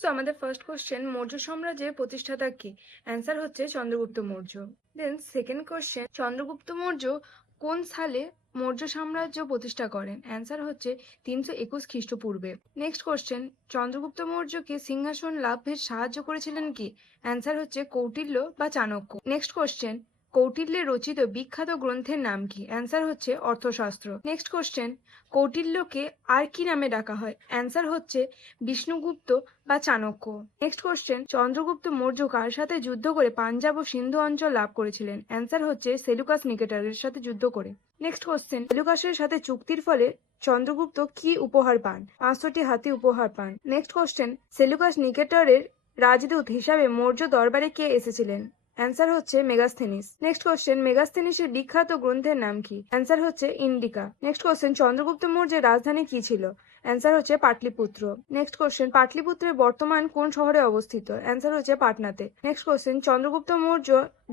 So আমাদের first question, Maurya সাম্রাজ্যের প্রতিষ্ঠাতা কে? অ্যান্সার হচ্ছে Chandragupta Maurya. Then second question, Chandragupta Maurya কোন সালে মৌর্য সাম্রাজ্য প্রতিষ্ঠা করেন? অ্যান্সার হচ্ছে 321 খ্রিস্টপূর্বে। নেক্সট কোশ্চেন, চন্দ্রগুপ্ত মৌর্যকে সিংহাসন লাভে সাহায্য করেছিলেন কি? অ্যান্সার হচ্ছে কৌটিল্য বা চাণক্য। নেক্সট কোশ্চেন, কৌটিল্যের রচিত বিখ্যাত গ্রন্থের নাম কি? অ্যান্সার হচ্ছে অর্থশাস্ত্র। নেক্সট কোশ্চেন, কৌটিল্যকে আর কি নামে ডাকা হয়? অ্যান্সার হচ্ছে বিষ্ণুগুপ্ত বা চাণক্য। নেক্সট কোশ্চেন, চন্দ্রগুপ্ত মৌর্য কার সাথে যুদ্ধ করে পাঞ্জাব ও সিন্ধু অঞ্চল লাভ করেছিলেন? অ্যান্সার হচ্ছে সেলুকাস নিকেটরের সাথে যুদ্ধ করে। নেক্সট কোশ্চেন, সেলুকাসের সাথে চুক্তির ফলে চন্দ্রগুপ্ত কি উপহার পান? 500টি হাতি উপহার পান। নেক্সট কোশ্চেন, সেলুকাস নিকেটরের রাজদূত হিসাবে মৌর্য দরবারে কে এসেছিলেন? অ্যান্সার হচ্ছে মেগাস্থেনিস। নেক্সট কোশ্চেন, মেগাস্থেনিসের বিখ্যাত গ্রন্থের নাম কি? অ্যান্সার হচ্ছে ইন্ডিকা। নেক্সট কোশ্চেন, চন্দ্রগুপ্ত মৌর্যের রাজধানী কি ছিল? অ্যান্সার হচ্ছে পাটলিপুত্র। নেক্সট কোশ্চেন, পাটলিপুত্রের বর্তমান কোন শহরে অবস্থিত? অ্যান্সার হচ্ছে পাটনাতে। নেক্সট কোশ্চেন, চন্দ্রগুপ্ত মৌর্য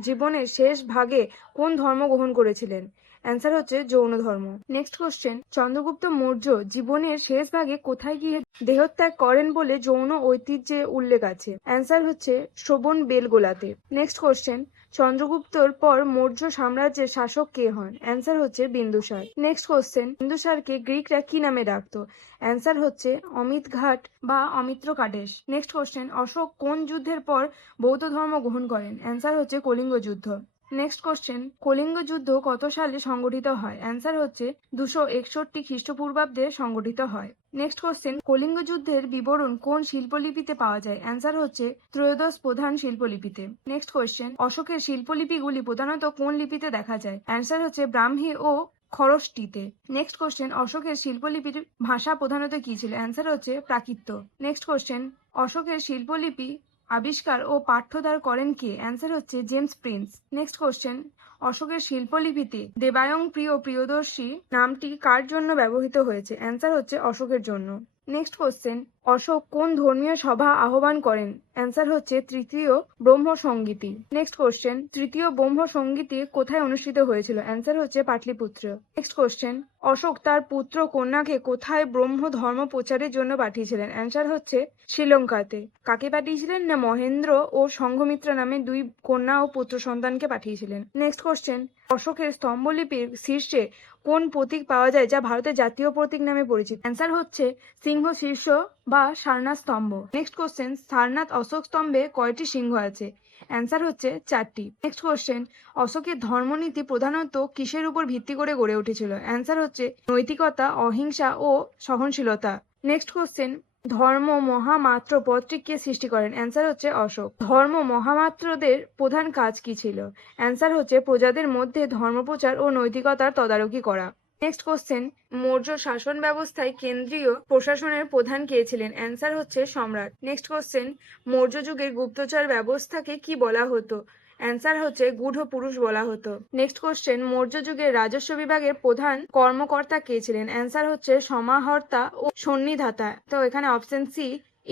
জীবনের শেষ ভাগে কোন ধর্ম গ্রহণ করেছিলেন? অ্যান্সার হচ্ছে জৈন ধর্ম। নেক্সট কোশ্চেন, চন্দ্রগুপ্ত মৌর্য জীবনের শেষ ভাগে কোথায় গিয়ে দেহত্যাগ করেন বলে জৈন ঐতিহ্যে উল্লেখ আছে? অ্যান্সার হচ্ছে শ্রবণ বেলগোলাতে। নেক্সট কোশ্চেন, চন্দ্রগুপ্তর পর মৌর্য সাম্রাজ্যের শাসক কে হন? অ্যান্সার হচ্ছে বিন্দুসার। নেক্সট কোশ্চেন, বিন্দুসারকে গ্রিকরা কি নামে ডাকতো? অ্যান্সার হচ্ছে অমিত ঘাট বা অমিত্র কাটেশ। নেক্সট কোশ্চেন, অশোক কোন যুদ্ধের পর বৌদ্ধ ধর্ম গ্রহণ করেন? অ্যান্সার হচ্ছে কলিঙ্গ যুদ্ধ। নেক্সট কোশ্চেন, কলিঙ্গ যুদ্ধ কত সালে সংগঠিত হয়? অ্যান্সার হচ্ছে 261 খ্রিস্টপূর্বাব্দে সংগঠিত হয়। নেক্সট কোশ্চেন, কলিঙ্গ যুদ্ধের বিবরণ কোন শিল্পলিপিতে পাওয়া যায়? অ্যান্সার হচ্ছে ত্রয়োদশ প্রধান শিল্পলিপিতে। নেক্সট কোশ্চেন, অশোকের শিল্পলিপিগুলি প্রধানত কোন লিপিতে দেখা যায়? অ্যান্সার হচ্ছে ব্রাহ্মী ও খরষ্টিতে। নেক্সট কোশ্চেন, অশোকের শিল্পলিপির ভাষা প্রধানত কি ছিল? অ্যান্সার হচ্ছে প্রাকৃত। নেক্সট কোশ্চেন, অশোকের শিল্পলিপি আবিষ্কার ও পাঠ্যদার করেন কে? অ্যান্সার হচ্ছে জেমস প্রিন্স। নেক্সট কোশ্চেন, অশোকের শিল্পলিপিতে দেবায়ং প্রিয় প্রিয়দর্শী নামটি কার জন্য ব্যবহৃত হয়েছে? অ্যান্সার হচ্ছে অশোকের জন্য। নেক্সট কোশ্চেন, অশোক কোন ধর্মীয় সভা আহ্বান করেন? অ্যান্সার হচ্ছে তৃতীয় ব্রহ্ম সংগীতি। নেক্সট কোশ্চেন, তৃতীয় ব্রহ্ম সংগীতি কোথায় অনুষ্ঠিত হয়েছিল? অ্যান্সার হচ্ছে পাটলিপুত্র। নেক্সট কোশ্চেন, অশোক তার পুত্র কন্যাকে কোথায় ব্রহ্ম ধর্ম প্রচারের জন্য পাঠিয়েছিলেন? অ্যান্সার হচ্ছে শ্রীলঙ্কাতে। কাকে পাঠিয়েছিলেন? না মহেন্দ্র ও সংঘমিত্রা নামে দুই কন্যা ও পুত্র সন্তানকে পাঠিয়েছিলেন। নেক্সট কোশ্চেন, অশোকের স্তম্ভলিপির শীর্ষে কোন প্রতীক পাওয়া যায় যা ভারতের জাতীয় প্রতীক নামে পরিচিত? অ্যান্সার হচ্ছে সিংহ শীর্ষ বা সারনাথ স্তম্ভ। নেক্সট কোশ্চেন, সারনাথ অশোক স্তম্ভে কয়টি সিংহ আছে? অ্যান্সার হচ্ছে 4টি। নেক্সট কোশ্চেন, অশোকের ধর্মনীতি প্রধানত কিসের উপর ভিত্তি করে গড়ে উঠেছিল? অ্যান্সার হচ্ছে নৈতিকতা, অহিংসা ও সহনশীলতা। নেক্সট কোশ্চেন, ধর্ম মহামাত্র পদটি কে সৃষ্টি করেন? অ্যান্সার হচ্ছে অশোক। ধর্ম মহামাত্রদের প্রধান কাজ কি ছিল? অ্যান্সার হচ্ছে প্রজাদের মধ্যে ধর্মপ্রচার ও নৈতিকতার তদারকি করা। নেক্সট কোশ্চেন, মৌর্য শাসন ব্যবস্থায় কেন্দ্রীয় প্রশাসনের প্রধান কে ছিলেন? অ্যান্সার হচ্ছে সম্রাট। নেক্সট কোশ্চেন, মৌর্য যুগে গুপ্তচর ব্যবস্থাকে কি বলা হতো? অ্যান্সার হচ্ছে গূঢ় পুরুষ বলা হতো। নেক্সট কোশ্চেন, মৌর্য যুগের রাজস্ব বিভাগের প্রধান কর্মকর্তা কে ছিলেন? অ্যান্সার হচ্ছে সমাহর্তা ও সন্নিধাতা। তো এখানে অপশন সি,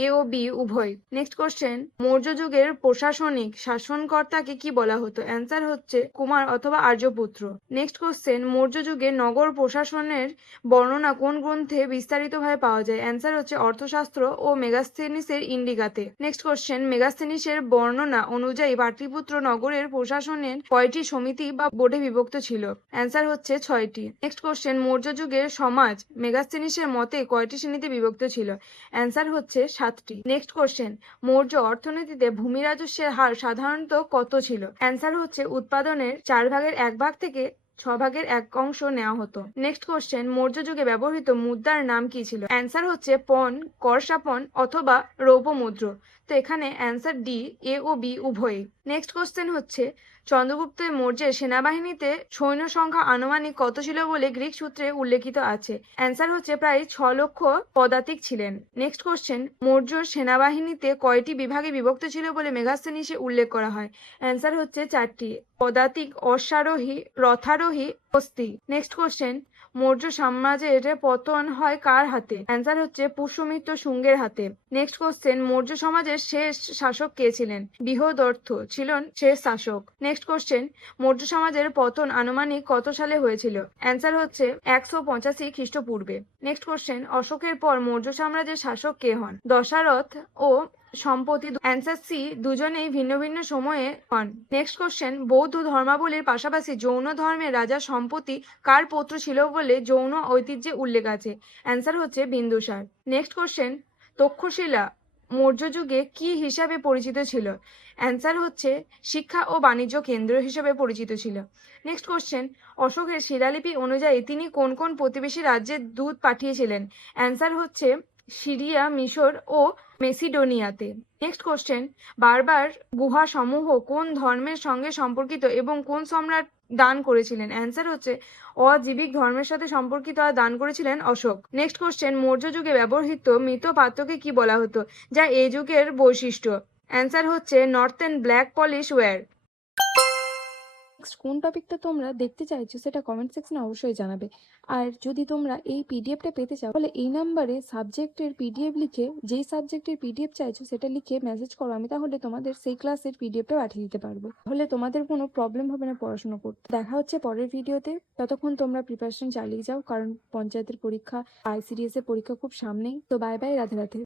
এ ও বি উভয়। নেক্সট কোশ্চেন, মৌর্য যুগের প্রশাসনিক শাসনকর্তাকে কি বলা হতো? অ্যান্সার হচ্ছে কুমার অথবা আর্যপুত্র। নেক্সট কোশ্চেন, মৌর্য যুগে নগর প্রশাসনের বর্ণনা কোন গ্রন্থে বিস্তারিতভাবে পাওয়া যায়? অ্যান্সার হচ্ছে অর্থশাস্ত্র ও মেগাস্থেনিসের ইন্ডিকাতে। নেক্সট কোশ্চেন, মেগাস্থেনিসের বর্ণনা অনুযায়ী পাটলিপুত্র নগরের প্রশাসনের কয়টি সমিতি বা বোর্ডে বিভক্ত ছিল? অ্যান্সার হচ্ছে 6টি। নেক্সট কোশ্চেন, মৌর্য যুগের সমাজ মেগাস্থেনিসের মতে কয়টি শ্রেণীতে বিভক্ত ছিল? অ্যান্সার হচ্ছে 7টি। নেক্সট কোশ্চেন, মৌর্য অর্থনীতিতে ভূমি রাজস্বের হার সাধারণত কত ছিল? অ্যান্সার হচ্ছে উৎপাদনের 4/1 থেকে 6/1 নেওয়া হতো। নেক্সট কোশ্চেন, মৌর্য যুগে ব্যবহৃত মুদ্রার নাম কি ছিল? অ্যান্সার হচ্ছে পণ, করসাপণ অথবা রৌপ্য মুদ্রা। তো এখানে অ্যান্সার ডি, এ ও বি উভয়ই। নেক্সট কোশ্চেন হচ্ছে, চন্দ্রগুপ্ত মৌর্যের সেনাবাহিনীতে সৈন্য সংখ্যা আনুমানিক কত ছিল বলে গ্রিক সূত্রে উল্লেখিত আছে? অ্যান্সার হচ্ছে প্রায় 6 লক্ষ পদাতিক ছিলেন। নেক্সট কোশ্চেন, মৌর্য সেনাবাহিনীতে কয়টি বিভাগে বিভক্ত ছিল বলে মেগাস্থেনিসে উল্লেখ করা হয়? অ্যান্সার হচ্ছে 4টি, পদাতিক, অশ্বারোহী, রথারোহী, হস্তি। নেক্সট কোশ্চেন, মৌর্য সাম্রাজ্যের পতন হয় কার হাতে? অ্যান্সার হচ্ছে পুষ্যমিত্র শুঙ্গের হাতে। নেক্সট কোশ্চেন, মৌর্য সমাজের শেষ শাসক কে ছিলেন? বৃহদর্থ ছিলেন শেষ শাসক। নেক্সট কোশ্চেন, মৌর্য সমাজের পতন আনুমানিক কত সালে হয়েছিল? অ্যান্সার হচ্ছে 185 খ্রিস্টপূর্বে। নেক্সট কোশ্চেন, অশোকের পর মৌর্য সাম্রাজ্যের শাসক কে হন? দশারথ ও সম্পত্তি। অ্যান্সার সি, দুজনেই ভিন্ন ভিন্ন সময়ে হন। নেক্সট কোশ্চেন, বৌদ্ধ ধর্মাবলীর পাশাপাশি জৈন ধর্মের রাজা সম্পত্তি কার পৌত্র ছিল বলে জৈন ঐতিহ্যে উল্লেখ আছে? অ্যান্সার হচ্ছে বিন্দুসার। নেক্সট কোশ্চেন, তক্ষশিলা মৌর্য যুগে কি হিসাবে পরিচিত ছিল? অ্যান্সার হচ্ছে শিক্ষা ও বাণিজ্য কেন্দ্র হিসেবে পরিচিত ছিল। নেক্সট কোশ্চেন, অশোকের শিলালিপি অনুযায়ী তিনি কোন কোন প্রতিবেশী রাজ্যে দূত পাঠিয়েছিলেন? অ্যান্সার হচ্ছে সিরিয়া, মিশর ও মেসিডোনিয়াতে। নেক্সট কোশ্চেন, বারবার গুহা সমূহ কোন ধর্মের সঙ্গে সম্পর্কিত এবং কোন সম্রাট দান করেছিলেন? অ্যান্সার হচ্ছে অজীবিক ধর্মের সাথে সম্পর্কিত আর দান করেছিলেন অশোক। নেক্সট কোশ্চেন, মৌর্য যুগে ব্যবহৃত মৃৎ পাত্রকে কি বলা হতো, যা এই যুগের বৈশিষ্ট্য? অ্যান্সার হচ্ছে নর্থেন ব্ল্যাক পলিশ ওয়্যার। নেক্সট কোন টপিকটা তোমরা দেখতে চাইছো সেটা কমেন্ট সেকশনে অবশ্যই জানাবে। আর যদি তোমরা এই পিডিএফটা পেতে চাও তাহলে এই নাম্বারে সাবজেক্টের পিডিএফ লিখে, যেই সাবজেক্টের পিডিএফ চাইছো সেটা লিখে মেসেজ করো, আমি তাহলে তোমাদের সেই ক্লাসের পিডিএফটা পাঠিয়ে দিতে পারবো। তাহলে তোমাদের কোনো প্রবলেম হবে না পড়াশোনা করতে। দেখা হচ্ছে পরের ভিডিওতে, ততক্ষণ তোমরা প্রিপারেশন চালিয়ে যাও, কারণ পঞ্চায়েতের পরীক্ষা, আইসিডিএস এর পরীক্ষা খুব সামনেই। তো বাই বাই, রাধে রাধে।